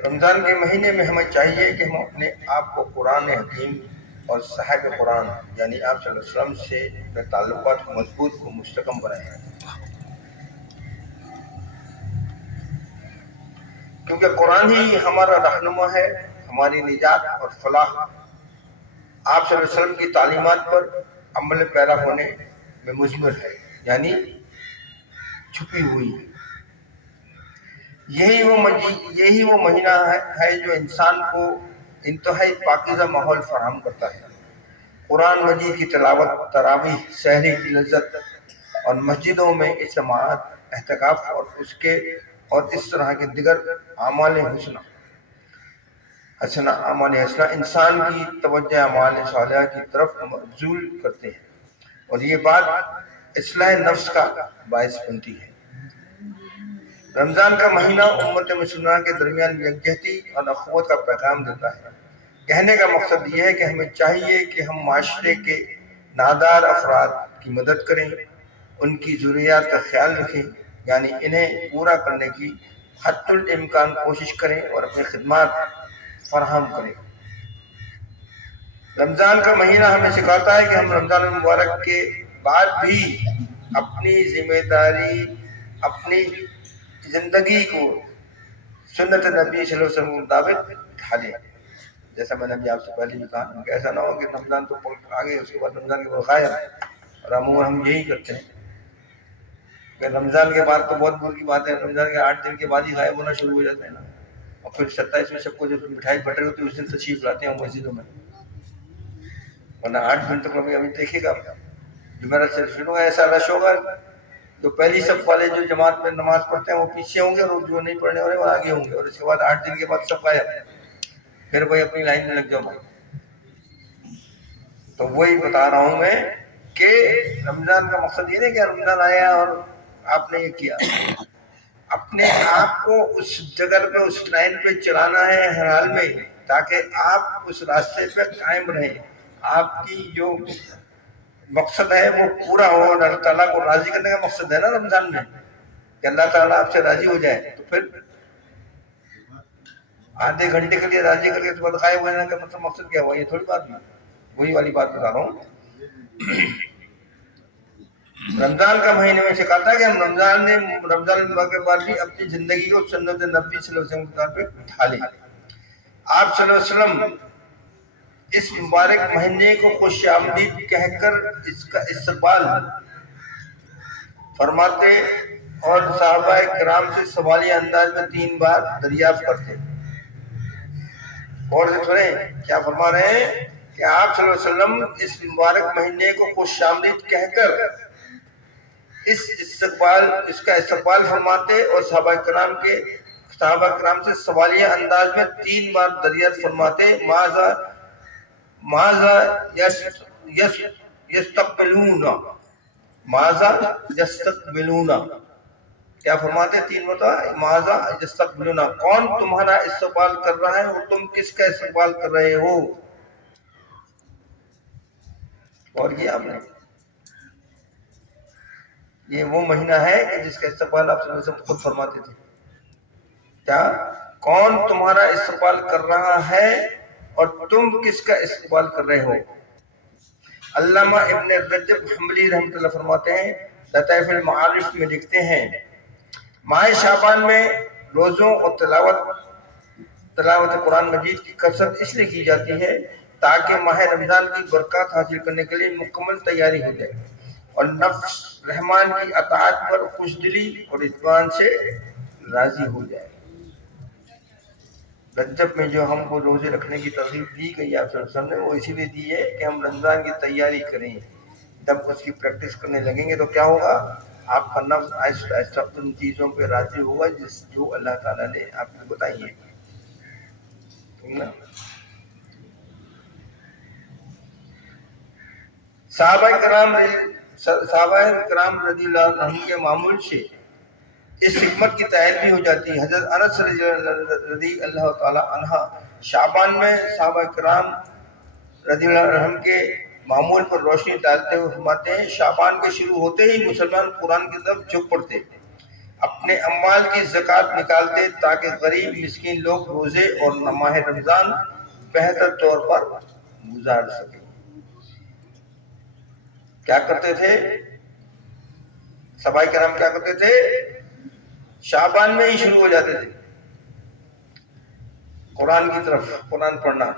رمضان کے مہینے میں ہمیں چاہیے کہ ہم اپنے آپ کو قرآن حکیم اور صاحب قرآن یعنی آپ صلی اللہ علیہ وسلم سے اپنے تعلقات کو مضبوط و مستحکم بنائیں، کیونکہ قرآن ہی ہمارا رہنما ہے، ہماری نجات اور فلاح آپ صلی اللہ علیہ وسلم کی تعلیمات پر عمل پیرا ہونے میں مضمر ہے، یعنی چھپی ہوئی ہے۔ یہی وہ مہینہ ہے جو انسان کو انتہائی پاکیزہ ماحول فراہم کرتا ہے۔ قرآن مجید کی تلاوت، تراویح، سحری کی لذت اور مسجدوں میں اجتماعات، اعتکاف اور اس طرح کے دیگر اعمال حسنہ انسان کی توجہ اعمال صالحہ کی طرف مبذول کرتے ہیں، اور یہ بات اصلاح نفس کا باعث بنتی ہے۔ رمضان کا مہینہ امت مسلمہ کے درمیان یکجہتی اور اخوت کا پیغام دیتا ہے۔ کہنے کا مقصد یہ ہے کہ ہمیں چاہیے کہ ہم معاشرے کے نادار افراد کی مدد کریں، ان کی ضروریات کا خیال رکھیں، یعنی انہیں پورا کرنے کی حتی الامکان کوشش کریں اور اپنی خدمات فراہم کریں۔ رمضان کا مہینہ ہمیں سکھاتا ہے کہ ہم رمضان المبارک کے بعد بھی اپنی ذمہ داری، اپنی زندگی کو سنت نبی صلی اللہ علیہ وسلم کے مطابق ڈھالیں۔ جیسا میں نے ابھی آپ سے پہلے بھی کہا کہ ایسا نہ ہو کہ رمضان تو آگے اس کے بعد رمضان کے بعد غائب، اور عموماً ہم یہی کرتے ہیں کہ رمضان کے بعد تو بہت دور کی بات ہے، رمضان کے 8 دن کے بعد ہی غائب ہونا شروع ہو جاتا ہے نا، اور پھر 27 میں سب کو جو مٹھائی بٹ رہی ہوتی ہے اس دن تشریف لاتے ہیں مسجدوں میں، ورنہ 8 دن تک ابھی دیکھے گا جمعرات سے شروع ہے، ایسا رش ہوگا جو پہلی صف والے جو جماعت میں نماز پڑھتے ہیں وہ پیچھے ہوں گے اور جو نہیں پڑھنے والے وہ آگے ہوں گے، اور اس کے بعد 8 دن کے بعد سب غائب، پھر وہی اپنی لائن میں لگ جاؤ بھائی۔ تو وہی بتا رہا ہوں میں کہ رمضان کا مقصد یہ نہیں کہ رمضان آیا اور آپ نے یہ کیا، اپنے آپ کو اس جگہ پہ اس لائن پہ چلانا ہے ہر حال میں، تاکہ آپ اس راستے پہ قائم رہیں، آپ کی جو مقصد ہے وہ پورا ہو، اور اللہ تعالیٰ کو راضی کرنے کا مقصد ہے نا رمضان میں کہ اللہ تعالیٰ آپ سے راضی ہو جائے، تو پھر آدھے گھنٹے کے لیے راضی کر کے اس بعد غائب ہو جانے کا مطلب مقصد کیا ہوا؟ یہ تھوڑی بات ہے، وہی والی بات بتا رہا ہوں۔ رمضان کا مہینے میں سکھاتا ہے کہ ہم رمضان المبارک کے بعد بھی اپنی زندگی کو سنت نبی صلی اللہ علیہ وسلم کے طور پہ ڈھالیں۔ آپ صلی اللہ علیہ وسلم اس مبارک مہینے کو خوش آمدید کہہ کر اس کا استقبال فرماتے اور صحابہ کرام سے سوالیہ انداز میں 3 بار دریافت کرتے۔ اور سے سنیں کیا فرما رہے ہیں کہ آپ صلی اللہ علیہ وسلم اس مبارک مہینے کو خوش آمدید کہہ کر اس کا استقبال فرماتے اور صحابہ کرام سے سوالیہ انداز میں 3 بار دریافت فرماتے، ماذا یستقبلون، کیا فرماتے 3 مرتبہ، ماذا یستقبلون، کون تمہارا استقبال کر رہا ہے اور تم کس کا استقبال کر رہے ہو؟ اور یہ وہ مہینہ ہے کہ جس کا استقبال آپ صلی اللہ علیہ وسلم خود فرماتے تھے، کیا کون تمہارا استقبال کر رہا ہے اور تم کس کا استقبال کر رہے ہو؟ علامہ ابن رجب حنبلی رحمۃ اللہ فرماتے ہیں، لطائف المعارف میں لکھتے ہیں، ماہ شعبان میں روزوں اور تلاوت قرآن مجید کی کثرت اس لیے کی جاتی ہے تاکہ ماہ رمضان کی برکات حاصل کرنے کے لیے مکمل تیاری ہو جائے اور نفس رحمان کی اطاعت پر خوش دلی اور اطمینان سے راضی ہو جائے۔ رجب میں جو ہم کو روزے رکھنے کی ترغیب دی گئی آپ صلی اللہ علیہ وسلم نے، وہ اسی لیے دی ہے کہ ہم رمضان کی تیاری کریں، جب اس کی پریکٹس کرنے لگیں گے تو کیا ہوگا، آپ کا نفس آہستہ آہستہ ان چیزوں پہ راضی ہوگا جو اللہ تعالیٰ نے آپ کو بتائی ہے۔ صحابہ کرام رضی اللہ عنہ کے معمول سے اس حکمت کی تائید بھی ہو جاتی ہے۔ حضرت انس رضی اللہ تعالی عنہ شعبان میں صحابہ کرام رضی اللہ عنہ کے معمول پر روشنی ڈالتے ہوئے فرماتے ہیں، شعبان کے شروع ہوتے ہی مسلمان قرآن کی طرف جھک پڑتے اپنے اموال کی زکوٰۃ نکالتے تاکہ غریب مسکین لوگ روزے اور ماہ رمضان بہتر طور پر گزار سکیں۔ کیا کرتے تھے صحابہ کرام؟ کیا کرتے تھے؟ شعبان میں ہی شروع ہو جاتے تھے قرآن کی طرف، قرآن پڑھنا،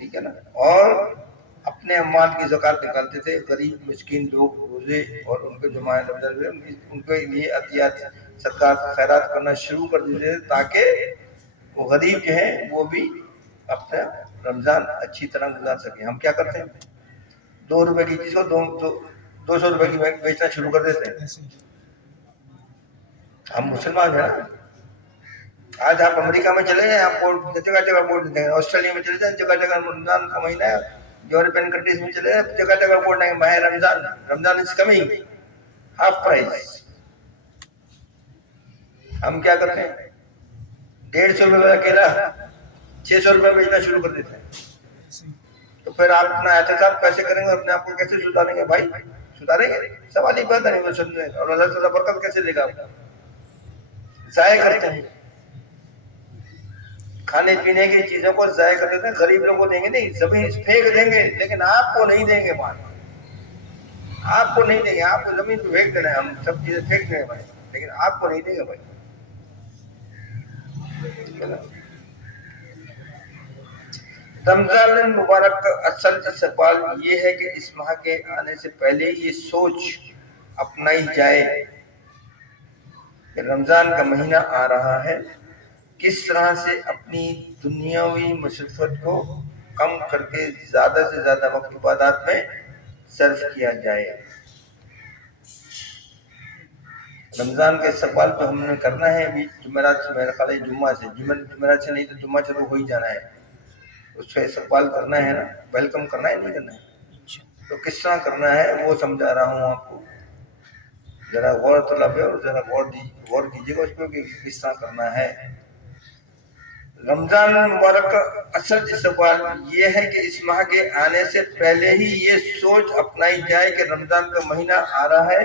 ٹھیک ہے نا، اور اپنے اموال کی زکوٰۃ نکالتے تھے، غریب مسکین لوگ روزے اور ان کے جو ماہ رمضان ہوئے ان کے لیے عطیات صدقات خیرات کرنا شروع کر دیتے تھے تاکہ وہ غریب جو ہیں وہ بھی اپنا رمضان اچھی طرح گزار سکیں۔ ہم کیا کرتے ہیں؟ 2 روپے کی چیز کو 200 روپے کی بیچنا شروع کر دیتے ہیں۔ ہم مسلمان ہیں نا۔ آج آپ امریکہ میں چلے جائیں، آپ بورڈ جگہ جگہ بورڈ دیں گے، آسٹریلیا میں چلے جائیں جگہ جگہ رمضان کا مہینہ ہے، یورپین کنٹریز میں چلے جائیں جگہ جگہ بورڈ دیں گے ماہ رمضان، رمضان از کمنگ، ہاف پرائز۔ ہم کیا کرتے ہیں؟ 150 روپے کا کیلا 600 روپے بیچنا شروع کر دیتے ہیں۔ تو پھر آپ اپنا احتساب کیسے کریں گے؟ اپنے آپ کو کیسے سدھاریں گے بھائی؟ سدھاریں گے؟ سوال ہی بات نہیں سننے، اور اللہ تعالیٰ برکت کیسے دے گا آپ کو؟ ضائع کرتے ہیں، کھانے پینے کی چیزوں کو ضائع کر دیتے ہیں، غریب لوگوں کو دیں گے نہیں، زمین پھینک دیں گے لیکن آپ کو نہیں دیں گے مال، آپ کو نہیں دیں گے، آپ کو زمین پہ پھینک دینا ہے، ہم سب چیزیں پھینک دیں گے بھائی، لیکن آپ کو نہیں دیں گے بھائی۔ رمضان المبارک کا اصل استقبال یہ ہے کہ اس ماہ کے آنے سے پہلے یہ سوچ اپنائی جائے کہ رمضان کا مہینہ آ رہا ہے، کس طرح سے اپنی دنیاوی مصروفیت کو کم کر کے زیادہ سے زیادہ وقت عبادات میں صرف کیا جائے۔ رمضان کا استقبال تو ہم نے کرنا ہے ابھی جمعرات سے، میرا خیال ہے جمعرات سے نہیں تو جمعہ سے تو ہو ہی جانا ہے، اس کا استقبال کرنا ہے نا، ویلکم کرنا ہے، نہیں کرنا ہے؟ تو کس طرح کرنا ہے وہ سمجھا رہا ہوں آپ کو، ذرا غور طلب ہے اور ذرا غور کیجیے گا اس پہ کہ کس طرح کرنا ہے۔ رمضان مبارک کا اصل استقبال یہ ہے کہ اس ماہ کے آنے سے پہلے ہی یہ سوچ اپنائی جائے کہ رمضان کا مہینہ آ رہا ہے،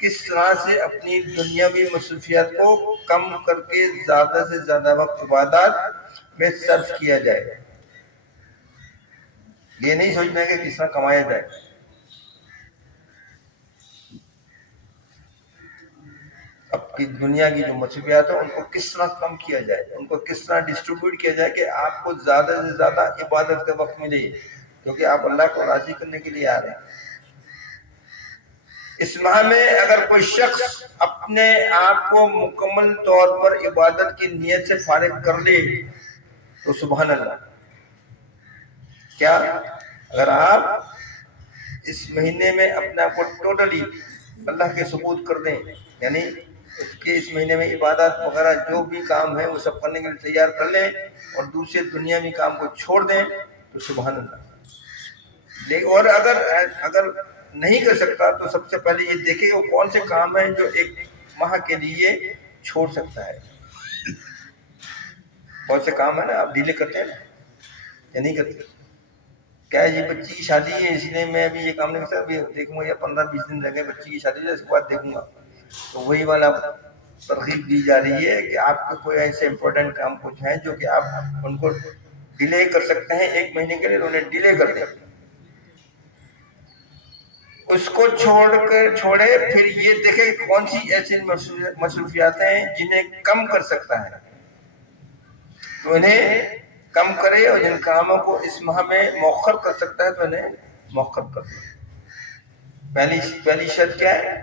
کس طرح سے اپنی دنیاوی مصروفیات کو کم کر کے زیادہ سے زیادہ وقت عبادات میں صرف کیا جائے۔ یہ نہیں سوچنا ہے کہ کس طرح کمایا جائے، اب کی دنیا کی جو مصروفیات ہیں ان کو کس طرح کم کیا جائے، ان کو کس طرح ڈسٹریبیوٹ کیا جائے کہ آپ کو زیادہ سے زیادہ عبادت کا وقت ملے، کیونکہ آپ اللہ کو راضی کرنے کے لیے آ رہے ہیں۔ اس ماہ میں اگر کوئی شخص اپنے آپ کو مکمل طور پر عبادت کی نیت سے فارغ کر لے تو سبحان اللہ۔ کیا اگر آپ اس مہینے میں اپنے آپ کو ٹوٹلی اللہ کے سپرد کر دیں، یعنی اس مہینے میں عبادات وغیرہ جو بھی کام ہے وہ سب کرنے کے لیے تیار کر لیں اور دوسرے دنیاوی کام کو چھوڑ دیں تو سبحان اللہ۔ اور اگر نہیں کر سکتا تو سب سے پہلے یہ دیکھے وہ کون سے کام ہیں جو ایک ماہ کے لیے چھوڑ سکتا ہے۔ بہت سے کام ہیں نا آپ ڈیلے کرتے ہیں نا یا نہیں کرتے؟ کیا جی بچی کی شادی ہے اس لیے میں ابھی یہ کام نہیں کر سکتا، ابھی دیکھوں گا یا 15-20 دن لگے بچی کی شادی ہے اس کے بعد دیکھوں گا، تو وہی والا ترغیب دی جا رہی ہے کہ آپ کے کوئی ایسے امپورٹنٹ کام کچھ ہیں جو کہ آپ ان کو ڈیلے کر سکتے ہیں 1 مہینے کے لیے، انہیں ڈیلے کر دیں، اس کو چھوڑے پھر یہ دیکھیں کہ کون سی ایسی مصروفیات ہیں جنہیں کم کر سکتا ہے تو انہیں کم کرے، اور جن کاموں کو اس ماہ میں مؤخر کر سکتا ہے تو انہیں مؤخر کر دے۔ پہلی شرط کیا ہے؟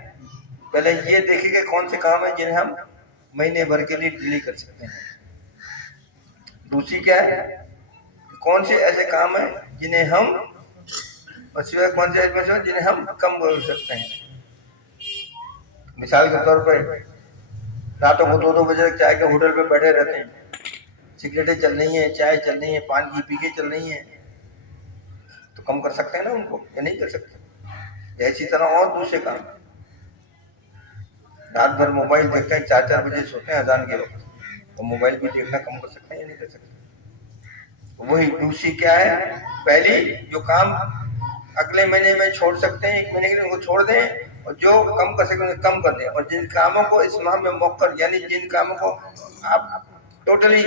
پہلے یہ دیکھیں کہ کون سے کام ہیں جنہیں ہم مہینے بھر کے لیے ڈیلے کر سکتے ہیں۔ دوسری کیا ہے؟ کون سے ایسے کام ہیں جنہیں ہم جنہیں ہم کم کر سکتے ہیں۔ مثال کے طور پر راتوں کو 2-2 بجے تک چائے کے ہوٹل پہ بیٹھے رہتے ہیں، سگریٹیں چل رہی ہیں، چائے چل رہی ہیں، پان کی پیکیں چل رہی ہیں، تو کم کر سکتے ہیں نا ان کو یا نہیں کر سکتے؟ اسی طرح اور دوسرے کام، رات بھر موبائل دیکھتے ہیں، 4-4 بجے سوتے ہیں اذان کے وقت، تو موبائل بھی دیکھنا کم کر سکتے ہیں یا نہیں کر سکتے؟ وہی دوسری کیا ہے؟ پہلی جو کام اگلے مہینے میں چھوڑ سکتے ہیں 1 مہینے کے لیے ان کو چھوڑ دیں، اور جو کم کر سکیں کم کر دیں، اور جن کاموں کو اس ماہ میں موقر یعنی جن کاموں کو آپ ٹوٹلی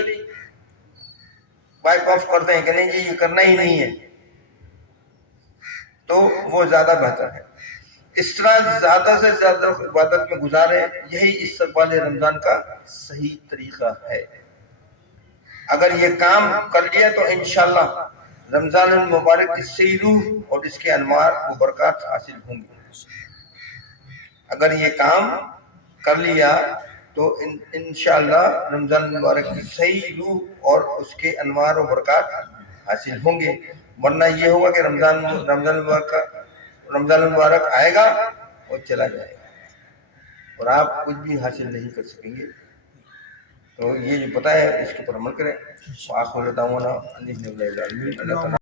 وائپ آف کر دیں کہ نہیں جی یہ کرنا ہی نہیں ہے تو وہ زیادہ بہتر ہے۔ اس طرح زیادہ سے زیادہ عبادت میں گزارے، یہی استقبال رمضان کا صحیح طریقہ ہے۔ اگر یہ کام کر لیا تو انشاءاللہ رمضان المبارک کی صحیح روح اور اس کے انوار و برکات حاصل ہوں گے۔ اگر یہ کام کر لیا تو انشاءاللہ رمضان المبارک کی صحیح روح اور اس کے انوار و برکات حاصل ہوں گے، ورنہ یہ ہوگا کہ رمضان المبارک آئے گا اور چلا جائے گا اور آپ کچھ بھی حاصل نہیں کر سکیں گے۔ تو یہ جو پتہ ہے اس کے اوپر عمل کریں۔ وآخر دعوانا الحمدللہ رب العالمین۔ اللہ تعالیٰ